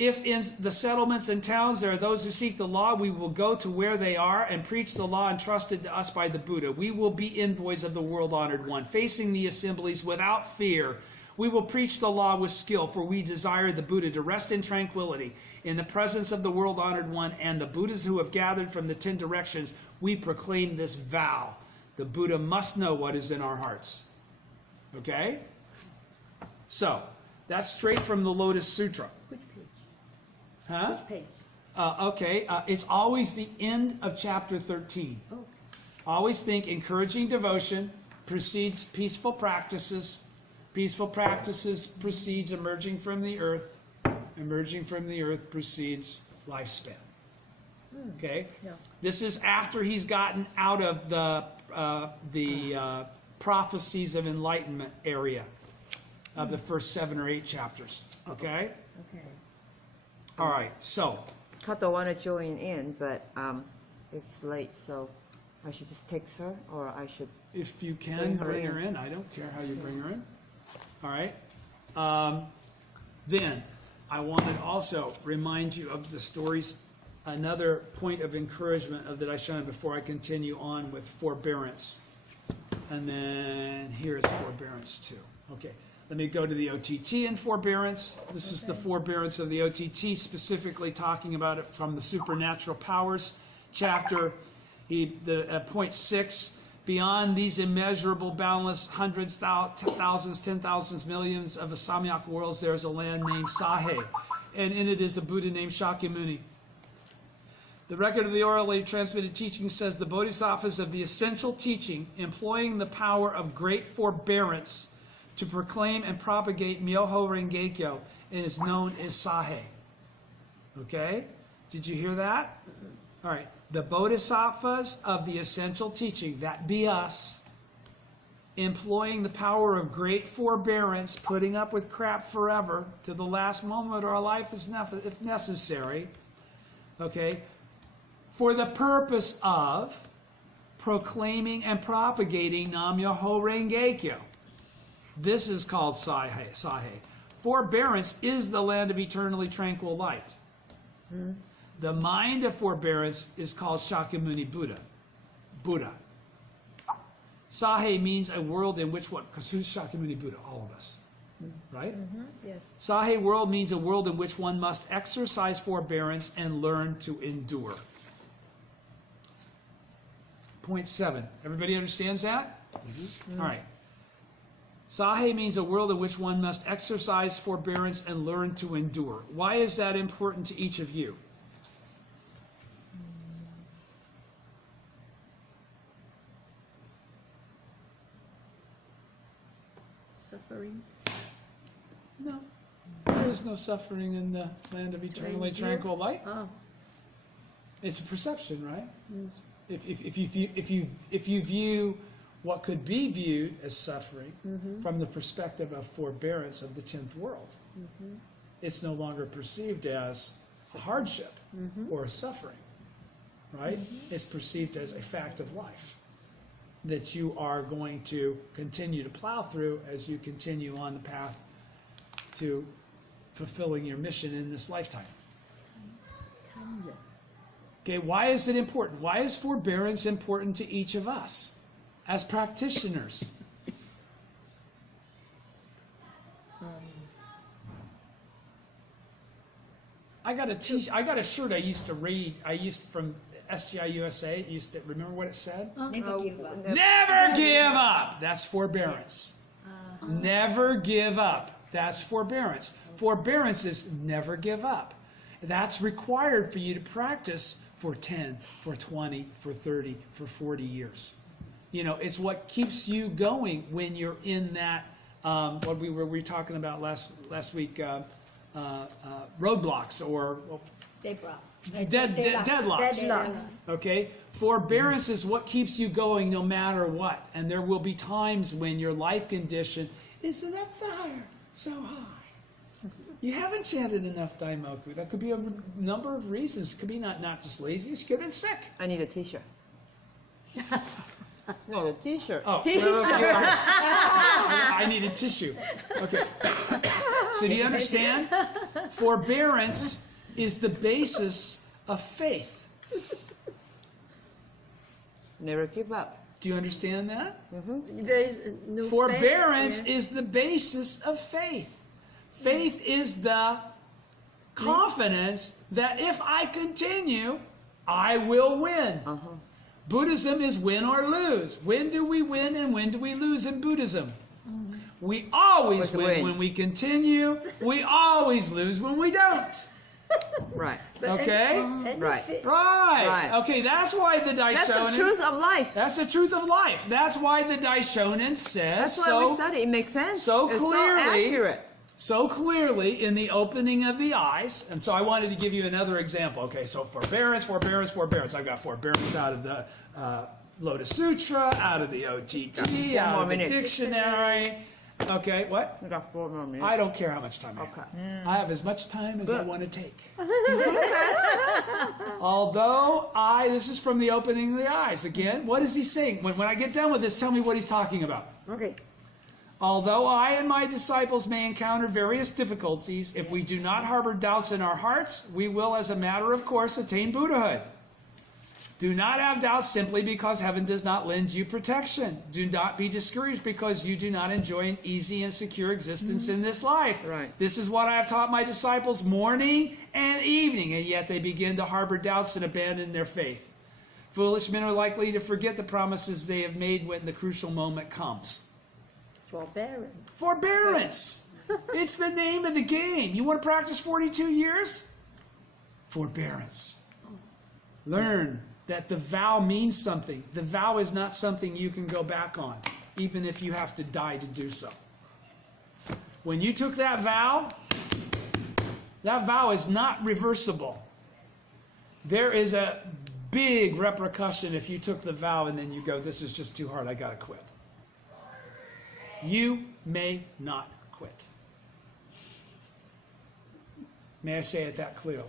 If in the settlements and towns there are those who seek the law, we will go to where they are and preach the law entrusted to us by the Buddha. We will be envoys of the world-honored one, facing the assemblies without fear. We will preach the law with skill, for we desire the Buddha to rest in tranquility in the presence of the world-honored one and the Buddhas who have gathered from the 10 directions. We proclaim this vow. The Buddha must know what is in our hearts. Okay? So, that's straight from the Lotus Sutra. Which page? Huh? Which page? Okay, it's always the end of chapter 13. Okay. Always think encouraging devotion precedes peaceful practices. Peaceful practices precedes emerging from the earth. Emerging from the earth precedes lifespan. Okay? Yeah. This is after he's gotten out of the prophecies of enlightenment area of the first 7 or 8 chapters. Okay? Okay. All right, so. Kato want to join in, but it's late, so I should just text her, or I should... If you can, bring her in. I don't care how you bring her in. All right? Then, I wanted to also remind you of the stories, another point of encouragement of that I showed before I continue on with forbearance. And then here's forbearance too. Okay. Let me go to the OTT in forbearance. This is the forbearance of the OTT, specifically talking about it from the supernatural powers chapter. Point 6, beyond these immeasurable, boundless hundreds, thousands, 10,000s, millions of the Samyak worlds, there is a land named Sahe, and in it is a Buddha named Shakyamuni. The record of the orally transmitted teaching says the bodhisattvas of the essential teaching, employing the power of great forbearance to proclaim and propagate Myoho Rengekyo, is known as Sahe. Okay? Did you hear that? All right. The bodhisattvas of the essential teaching, that be us, employing the power of great forbearance, putting up with crap forever to the last moment of our life if necessary, okay, for the purpose of proclaiming and propagating Nam-myoho Renge-kyo. This is called Sahe. Forbearance is the land of eternally tranquil light. The mind of forbearance is called Shakyamuni Buddha. Sahe means a world in which what? Because who's Shakyamuni Buddha? All of us. Right? Yes. Sahe world means a world in which one must exercise forbearance and learn to endure. Point 7. Everybody understands that? All right. Sahe means a world in which one must exercise forbearance and learn to endure. Why is that important to each of you? Sufferings. No. There is no suffering in the land of eternally tranquil light. Oh. It's a perception, right? If you view what could be viewed as suffering from the perspective of forbearance of the 10th world, it's no longer perceived as a hardship or a suffering, right? It's perceived as a fact of life that you are going to continue to plow through as you continue on the path to fulfilling your mission in this lifetime. Okay, why is it important? Why is forbearance important to each of us as practitioners? I got a shirt I used to read. I used from SGI USA. Remember what it said? Never give up. Never give up. That's forbearance. Never give up. That's forbearance. Forbearance is never give up. That's required for you to practice for 10, for 20, for 30, for 40 years. You know, it's what keeps you going when you're in that, what we were talking about last week, roadblocks or deadlocks. Okay? Forbearance is what keeps you going no matter what. And there will be times when your life condition isn't up there so high. You haven't chanted enough Daimoku. That could be a number of reasons. It could be not just laziness. You could have been sick. I need a t-shirt. No, the t-shirt. Oh. I needed tissue. Okay. So do you understand? Forbearance is the basis of faith. Never give up. Do you understand that? There is no Forbearance faith, is the basis of faith. Faith is the confidence that if I continue, I will win. Buddhism is win or lose. When do we win and when do we lose in Buddhism? We always win when we continue. We always lose when we don't. Right. Okay? Right. Right. Okay, that's why the Daishonin... That's the truth of life. That's the truth of life. That's why the Daishonin says That's why we study. It makes sense. so It's clearly... so accurate. So clearly in the opening of the eyes, and so I wanted to give you another example. Okay, so forbearance. I've got forbearance out of the Lotus Sutra, out of the OTT, out of the dictionary. Okay, what? We got 4 more minutes. I don't care how much time I have. I have as much time as I want to take. Although this is from the opening of the eyes. Again, what is he saying? When I get done with this, tell me what he's talking about. Okay. Although I and my disciples may encounter various difficulties, if we do not harbor doubts in our hearts, we will, as a matter of course, attain Buddhahood. Do not have doubts simply because heaven does not lend you protection. Do not be discouraged because you do not enjoy an easy and secure existence in this life. Right. This is what I have taught my disciples morning and evening, and yet they begin to harbor doubts and abandon their faith. Foolish men are likely to forget the promises they have made when the crucial moment comes. Forbearance. Forbearance. It's the name of the game. You want to practice 42 years? Forbearance. Learn that the vow means something. The vow is not something you can go back on, even if you have to die to do so. When you took that vow is not reversible. There is a big repercussion if you took the vow and then you go, this is just too hard, I gotta quit. You may not quit. May I say it that clearly?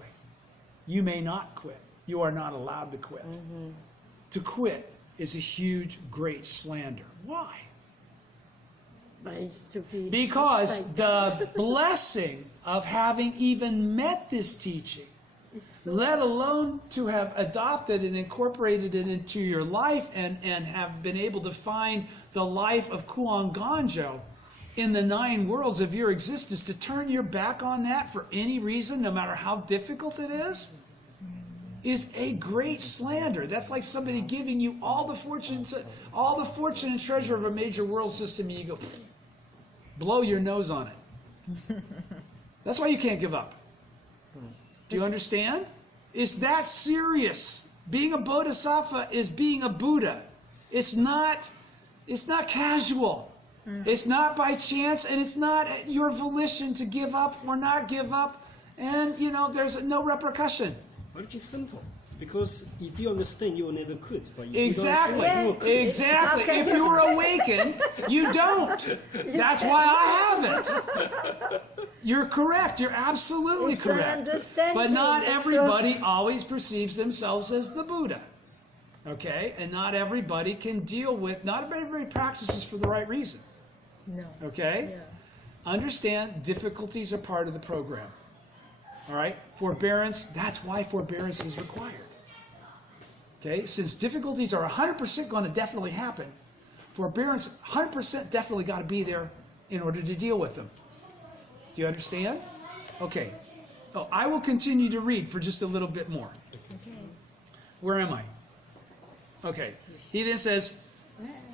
You may not quit. You are not allowed to quit. Mm-hmm. To quit is a huge, great slander. Why? But it's to be Because upside the blessing of having even met this teaching, so let alone to have adopted and incorporated it into your life and have been able to find the life of Kuan Ganjo in the 9 worlds of your existence, to turn your back on that for any reason, no matter how difficult it is a great slander. That's like somebody giving you all the fortune and treasure of a major world system, and you go, blow your nose on it. That's why you can't give up. Do you understand? It's that serious. Being a bodhisattva is being a Buddha. It's not casual. It's not by chance, and it's not your volition to give up or not give up, and there's no repercussion. But it is simple. Because if you understand, you will never quit. But if Exactly. you don't understand, you will quit. Exactly. Okay. If you're awakened, you don't. That's why I haven't. You're correct. You're absolutely It's correct. an understanding. But not So- everybody always perceives themselves as the Buddha. Okay? And not everybody can deal with, not everybody practices for the right reason. No. Okay? Yeah. Understand, difficulties are part of the program. All right? Forbearance, that's why forbearance is required. Okay? Since difficulties are 100% going to definitely happen, forbearance 100% definitely got to be there in order to deal with them. Do you understand? Okay. Oh, I will continue to read for just a little bit more. Where am I? Okay. He then says,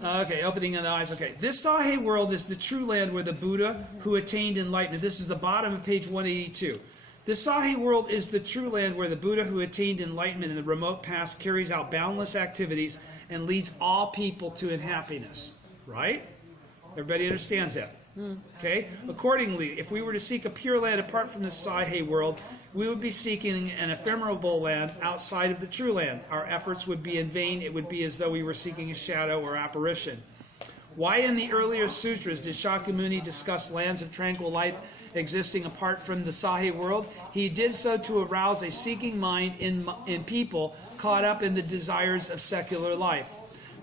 opening of the eyes. Okay. This Sahe world is the true land where the Buddha who attained enlightenment. This is the bottom of page 182. This Sahe world is the true land where the Buddha who attained enlightenment in the remote past carries out boundless activities and leads all people to happiness. Right? Everybody understands that? Okay? Accordingly, if we were to seek a pure land apart from the Sahe world, we would be seeking an ephemeral land outside of the true land. Our efforts would be in vain. It would be as though we were seeking a shadow or apparition. Why in the earlier sutras did Shakyamuni discuss lands of tranquil light existing apart from the Sahe world? He did so to arouse a seeking mind in people caught up in the desires of secular life.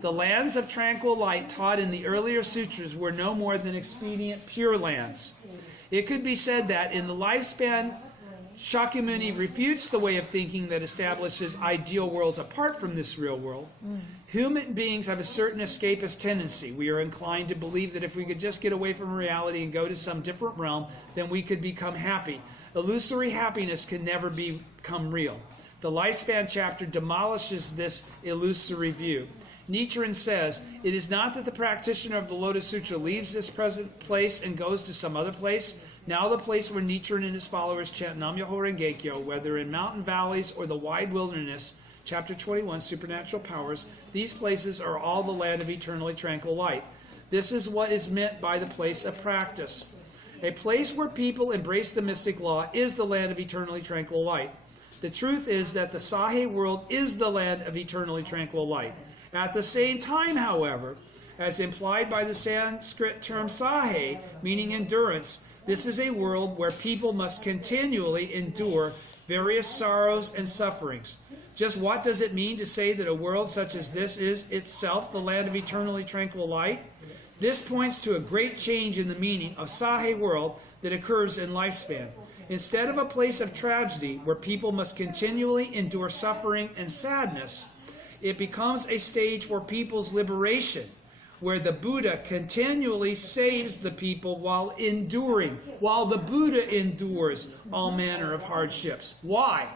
The lands of tranquil light taught in the earlier sutras were no more than expedient pure lands. It could be said that in the lifespan, Shakyamuni refutes the way of thinking that establishes ideal worlds apart from this real world. Human beings have a certain escapist tendency. We are inclined to believe that if we could just get away from reality and go to some different realm, then we could become happy. Illusory happiness can never become real. The lifespan chapter demolishes this illusory view. Nichiren says, it is not that the practitioner of the Lotus Sutra leaves this present place and goes to some other place. Now the place where Nichiren and his followers chant Nam-myoho Renge-kyo, whether in mountain valleys or the wide wilderness, Chapter 21, Supernatural Powers, these places are all the land of eternally tranquil light. This is what is meant by the place of practice. A place where people embrace the mystic law is the land of eternally tranquil light. The truth is that the Sahe world is the land of eternally tranquil light. At the same time, however, as implied by the Sanskrit term sahe, meaning endurance, this is a world where people must continually endure various sorrows and sufferings. Just what does it mean to say that a world such as this is itself the land of eternally tranquil light? This points to a great change in the meaning of Sahe world that occurs in lifespan. Instead of a place of tragedy where people must continually endure suffering and sadness, it becomes a stage for people's liberation, where the Buddha continually saves the people while the Buddha endures all manner of hardships. Why?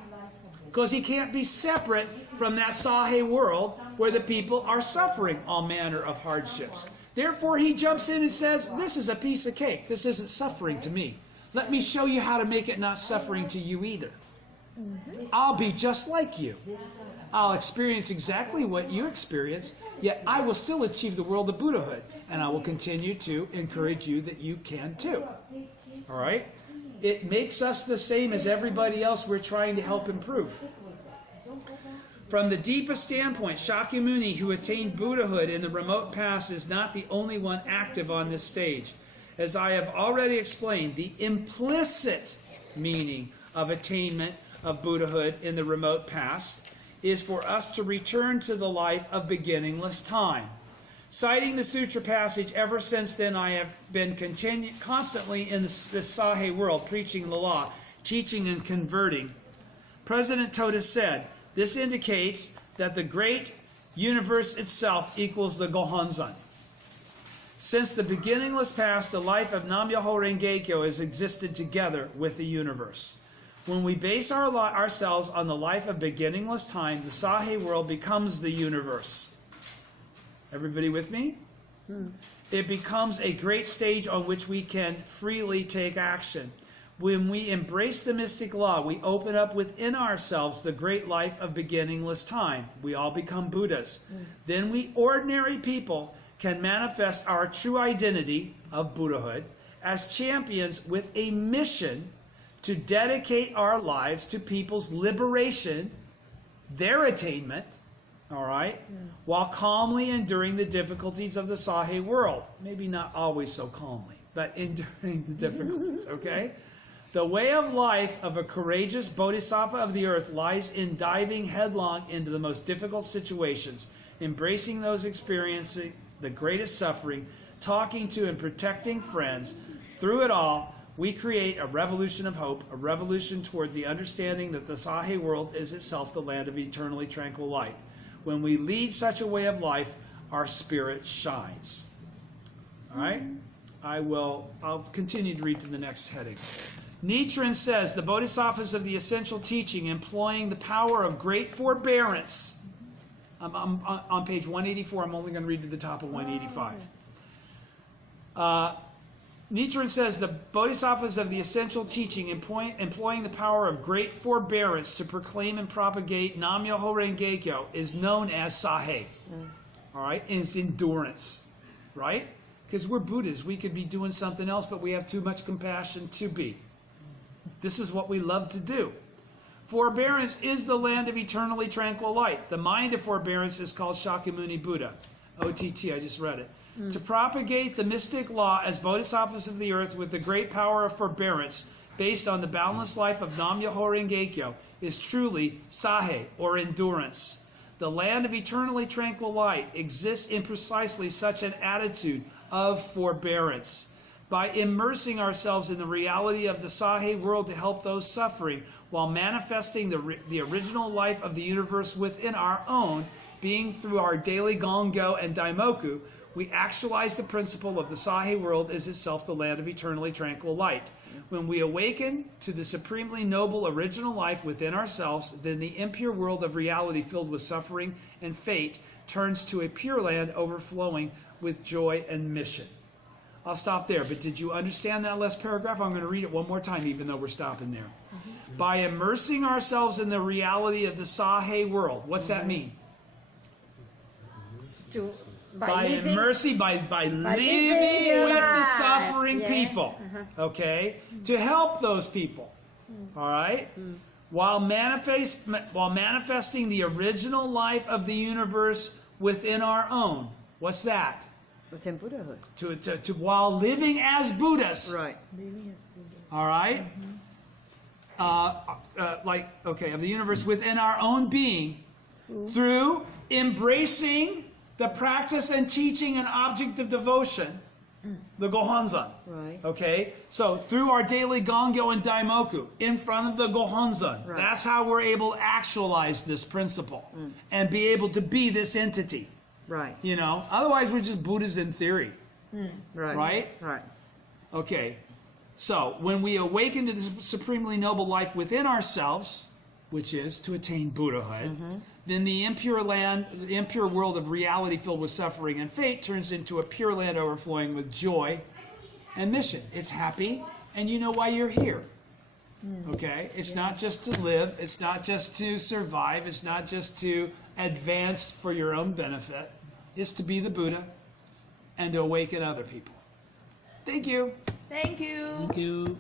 Because he can't be separate from that saha world where the people are suffering all manner of hardships. Therefore, he jumps in and says, this is a piece of cake. This isn't suffering to me. Let me show you how to make it not suffering to you either. I'll be just like you. I'll experience exactly what you experience, yet I will still achieve the world of Buddhahood, and I will continue to encourage you that you can too. All right? It makes us the same as everybody else we're trying to help improve. From the deepest standpoint, Shakyamuni, who attained Buddhahood in the remote past, is not the only one active on this stage. As I have already explained, the implicit meaning of attainment of Buddhahood in the remote past is for us to return to the life of beginningless time. Citing the sutra passage, ever since then I have been constantly in this saha world, preaching the law, teaching and converting. President Toda said, this indicates that the great universe itself equals the Gohonzon. Since the beginningless past, the life of Nam-myoho Renge-kyo has existed together with the universe. When we base ourselves on the life of beginningless time, the saha world becomes the universe. Everybody with me? It becomes a great stage on which we can freely take action. When we embrace the mystic law, we open up within ourselves the great life of beginningless time. We all become Buddhas. Then we ordinary people can manifest our true identity of Buddhahood as champions with a mission to dedicate our lives to people's liberation, their attainment, all right, while calmly enduring the difficulties of the saha world. Maybe not always so calmly, but enduring the difficulties, okay? The way of life of a courageous bodhisattva of the earth lies in diving headlong into the most difficult situations, embracing those experiencing the greatest suffering, talking to and protecting friends. Through it all, we create a revolution of hope, a revolution toward the understanding that the saha world is itself the land of eternally tranquil light. When we lead such a way of life, our spirit shines. All right? I'll continue to read to the next heading. Nichiren says, the bodhisattvas of the essential teaching employing the power of great forbearance. I'm on page 184. I'm only going to read to the top of 185. Nichiren says, the bodhisattvas of the essential teaching employing the power of great forbearance to proclaim and propagate Nam-myoho Renge-kyo is known as saha. All right? And it's endurance. Right? Because we're Buddhas. We could be doing something else, but we have too much compassion to be. This is what we love to do. Forbearance is the land of eternally tranquil light. The mind of forbearance is called Shakyamuni Buddha. OTT, I just read it. To propagate the mystic law as bodhisattvas of the earth with the great power of forbearance based on the boundless life of Nam-myoho Renge-kyo is truly saha, or endurance. The land of eternally tranquil light exists in precisely such an attitude of forbearance. By immersing ourselves in the reality of the saha world to help those suffering, while manifesting the original life of the universe within our own, being through our daily gongo and daimoku, we actualize the principle of the saha world as itself the land of eternally tranquil light. When we awaken to the supremely noble original life within ourselves, then the impure world of reality filled with suffering and fate turns to a pure land overflowing with joy and mission. I'll stop there, but did you understand that last paragraph? I'm going to read it one more time, even though we're stopping there. By immersing ourselves in the reality of the saha world, what's that mean? By living with the suffering people, okay, to help those people, all right, while manifesting the original life of the universe within our own. What's that? Within Buddhahood. While living as Buddhas. Right. All right. Of the universe within our own being, through embracing the practice and teaching and object of devotion the Gohonzon. Right. Okay? So through our daily Gongyo and Daimoku, in front of the Gohonzon, Right. that's how we're able to actualize this principle and be able to be this entity. Right. You know? Otherwise, we're just Buddhas in theory. Right. Right? Right. Okay. So when we awaken to the supremely noble life within ourselves, which is to attain Buddhahood, then the impure land, the impure world of reality filled with suffering and fate turns into a pure land overflowing with joy and mission. It's happy, and you know why you're here. Okay? It's not just to live, it's not just to survive, it's not just to advance for your own benefit. It's to be the Buddha and to awaken other people. Thank you. Thank you. Thank you.